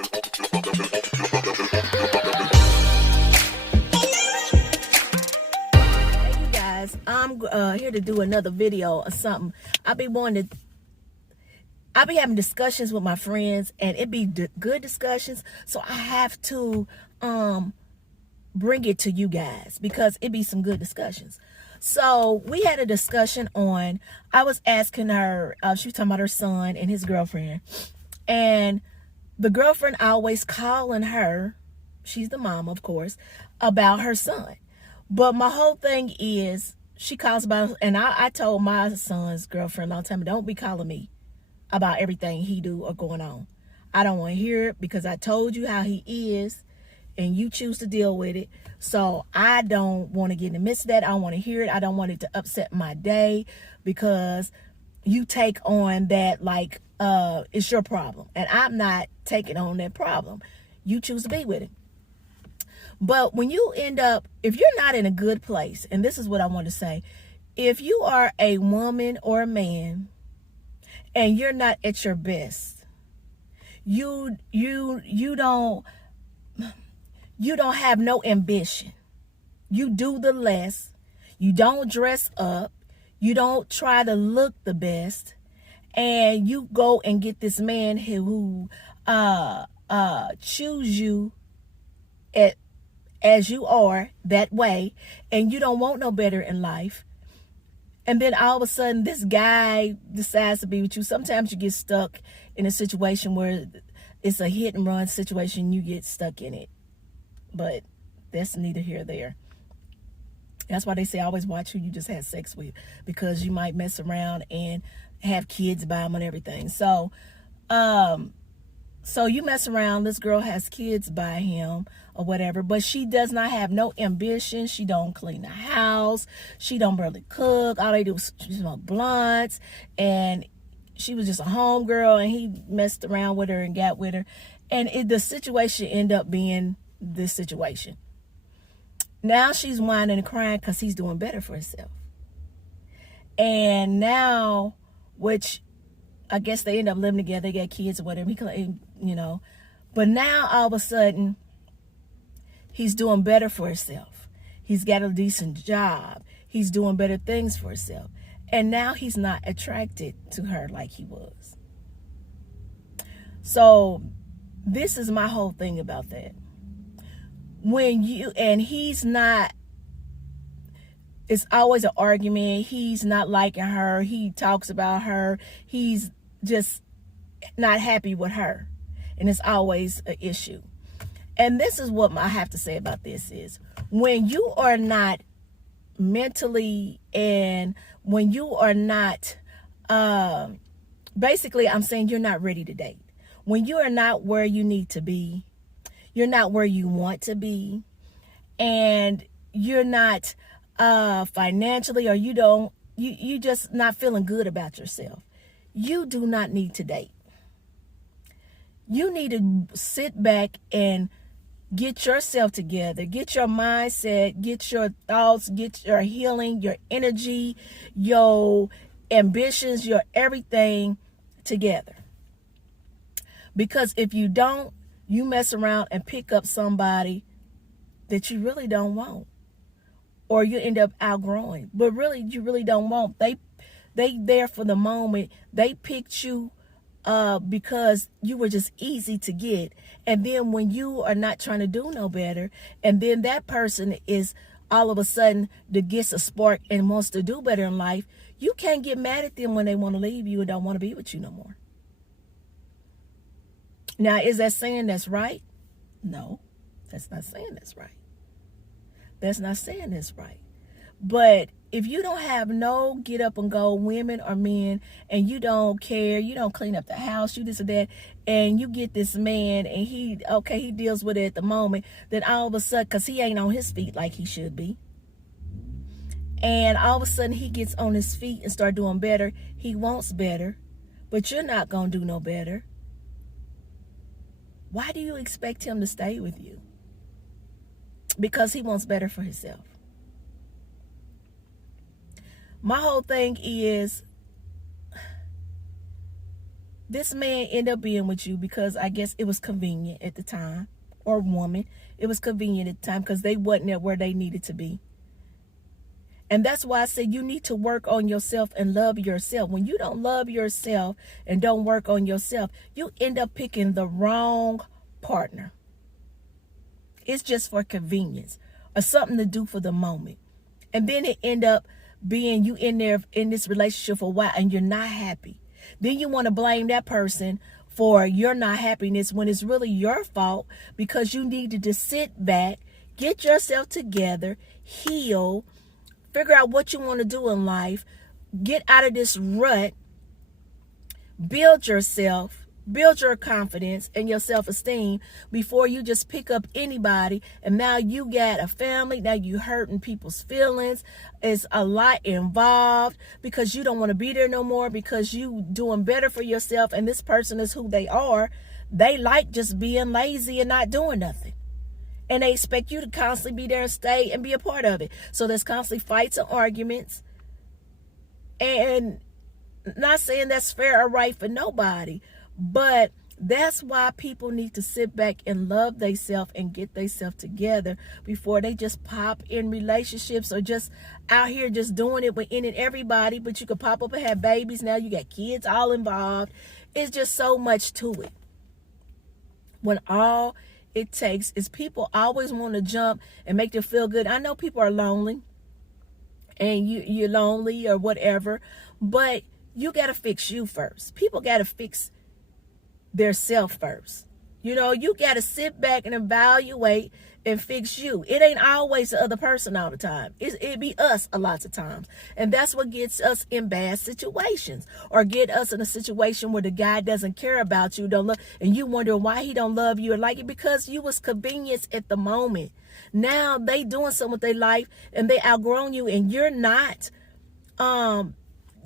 you guys, I'm here to do another video or something. I be having discussions with my friends, and it be good discussions, so I have to bring it to you guys because it be some good discussions. So we had a discussion on, I was asking her, she was talking about her son and his girlfriend, and the girlfriend always calling her, she's the mom of course, about her son. But my whole thing is, she calls about, and I told my son's girlfriend a long time, don't be calling me about everything he do or going on. I don't want to hear it because I told you how he is and you choose to deal with it. So I don't want to get in the midst of that. I don't want to hear it. I don't want it to upset my day because you take on that like it's your problem. And I'm not taking on that problem. You choose to be with it. But when you end up, if you're not in a good place, and this is what I want to say, if you are a woman or a man and you're not at your best, you don't have no ambition. You do the less. You don't dress up. You don't try to look the best. And you go and get this man who choose you as you are that way, and you don't want no better in life. And then all of a sudden this guy decides to be with you. Sometimes you get stuck in a situation where it's a hit and run situation. You get stuck in it. But that's neither here nor there. That's why they say always watch who you just had sex with, because you might mess around and have kids by them and everything. So you mess around, this girl has kids by him or whatever, but she does not have no ambition. She don't clean the house. She don't barely cook. All they do is smoke blunts. And she was just a home girl, and he messed around with her and got with her. And the situation ended up being this situation. Now she's whining and crying because he's doing better for himself. And now, which I guess they end up living together, they got kids or whatever, but now all of a sudden he's doing better for himself. He's got a decent job. He's doing better things for himself. And now he's not attracted to her like he was. So this is my whole thing about that. He's not, it's always an argument. He's not liking her. He talks about her. He's just not happy with her. And it's always an issue. And this is what I have to say about this is, when you are not mentally, and when you are not, basically I'm saying you're not ready to date. When you are not where you need to be, you're not where you want to be, and you're not financially, or you just not feeling good about yourself, you do not need to date. You need to sit back and get yourself together, get your mindset, get your thoughts, get your healing, your energy, your ambitions, your everything together. Because if you don't, you mess around and pick up somebody that you really don't want, or you end up outgrowing, but really you really don't want. They there for the moment. They picked you because you were just easy to get. And then when you are not trying to do no better, and then that person is all of a sudden that gets a spark and wants to do better in life, you can't get mad at them when they want to leave you and don't want to be with you no more. Now, is that saying that's right? No, that's not saying that's right. That's not saying that's right. But if you don't have no get up and go, women or men, and you don't care, you don't clean up the house, you this or that, and you get this man and he deals with it at the moment, then all of a sudden, because he ain't on his feet like he should be, and all of a sudden he gets on his feet and start doing better, he wants better, but you're not going to do no better. Why do you expect him to stay with you? Because he wants better for himself. My whole thing is, This man ended up being with you because I guess it was convenient at the time, or woman, it was convenient at the time because they wasn't at where they needed to be. And that's why I said you need to work on yourself and love yourself. When you don't love yourself and don't work on yourself, you end up picking the wrong partner. It's just for convenience or something to do for the moment. And then it end up being you in there in this relationship for a while and you're not happy. Then you want to blame that person for your not happiness when it's really your fault, because you needed to sit back, get yourself together, heal, figure out what you want to do in life, get out of this rut, build yourself, build your confidence and your self-esteem before you just pick up anybody. And now you got a family, now you hurting people's feelings. It's a lot involved because you don't want to be there no more, because you doing better for yourself and this person is who they are. They like just being lazy and not doing nothing. And they expect you to constantly be there and stay and be a part of it. So there's constantly fights and arguments. And not saying that's fair or right for nobody, but that's why people need to sit back and love themselves and get themselves together before they just pop in relationships or just out here just doing it with any and everybody. But you could pop up and have babies. Now you got kids all involved. It's just so much to it. When all it takes is people always want to jump and make them feel good. I know people are lonely and you're lonely or whatever, but you got to fix you first. People got to fix their self first. You know, you got to sit back and evaluate and fix you. It ain't always the other person all the time. It be us a lot of times. And that's what gets us in bad situations, or get us in a situation where the guy doesn't care about you, don't love, and you wonder why he don't love you or like it, because you was convenience at the moment. Now they doing something with their life and they outgrown you, and you're not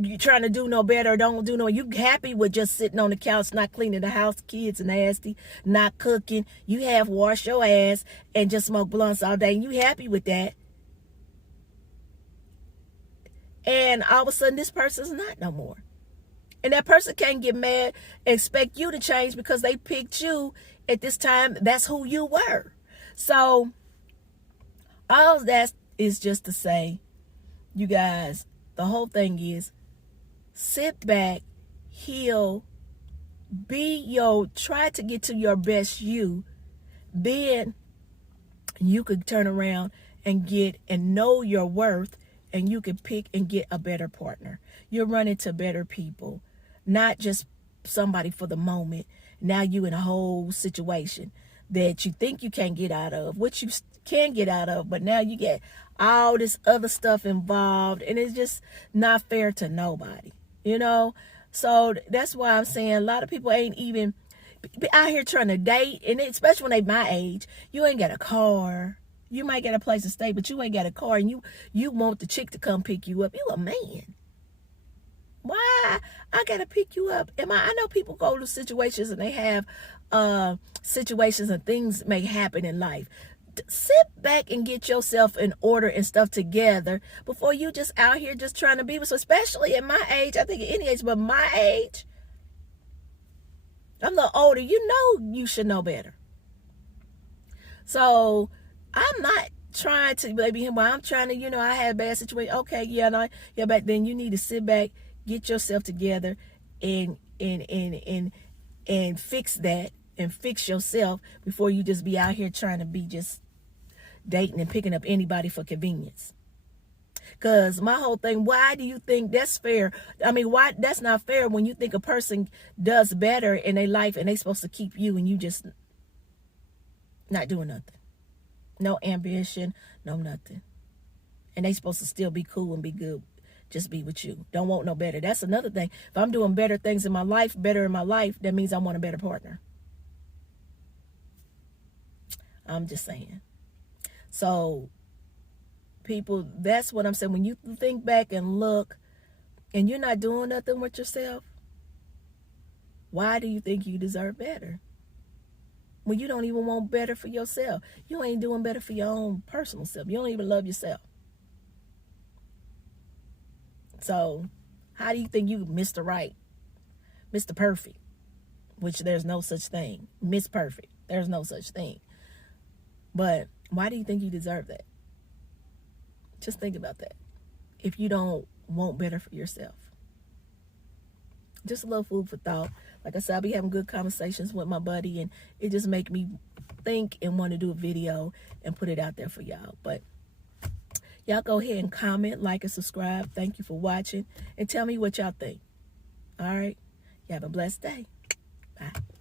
you trying to do no better or don't do no, you happy with just sitting on the couch, not cleaning the house, kids nasty, not cooking, you have wash your ass and just smoke blunts all day, and you happy with that. And all of a sudden this person's not no more. And that person can't get mad and expect you to change because they picked you at this time. That's who you were. So all of that is just to say, you guys, the whole thing is sit back, heal, try to get to your best you. Then you could turn around and get and know your worth, and you can pick and get a better partner. You're running to better people, not just somebody for the moment. Now you in a whole situation that you think you can't get out of, which you can get out of, but now you get all this other stuff involved, and it's just not fair to nobody, you know. So that's why I'm saying a lot of people ain't even out here trying to date, and especially when they my age, you ain't got a car. You might get a place to stay, but you ain't got a car, and you want the chick to come pick you up. You a man. Why I gotta pick you up? I know people go to situations and they have situations and things may happen in life. Sit back and get yourself in order and stuff together before you just out here just trying to be with. So especially at my age, I think at any age, but my age, I'm a little older. You know, you should know better. So I'm not trying to maybe him. I'm trying to, I had a bad situation. Okay, yeah, back then you need to sit back, get yourself together, and fix that. And fix yourself before you just be out here trying to be just dating and picking up anybody for convenience. Because my whole thing, why do you think that's fair? I mean, why that's not fair when you think a person does better in their life and they supposed to keep you and you just not doing nothing. No ambition, no nothing. And they supposed to still be cool and be good. Just be with you. Don't want no better. That's another thing. If I'm doing better things in my life, that means I want a better partner. I'm just saying. So, people, that's what I'm saying. When you think back and look, and you're not doing nothing with yourself, why do you think you deserve better? When you don't even want better for yourself. You ain't doing better for your own personal self. You don't even love yourself. So, how do you think you Mr. Right, Mr. Perfect? which there's no such thing. Miss Perfect. There's no such thing. But why do you think you deserve that? Just think about that. If you don't want better for yourself. Just a little food for thought. Like I said, I'll be having good conversations with my buddy, and it just make me think and want to do a video and put it out there for y'all. But y'all go ahead and comment, like, and subscribe. Thank you for watching, and tell me what y'all think. All right? You have a blessed day. Bye.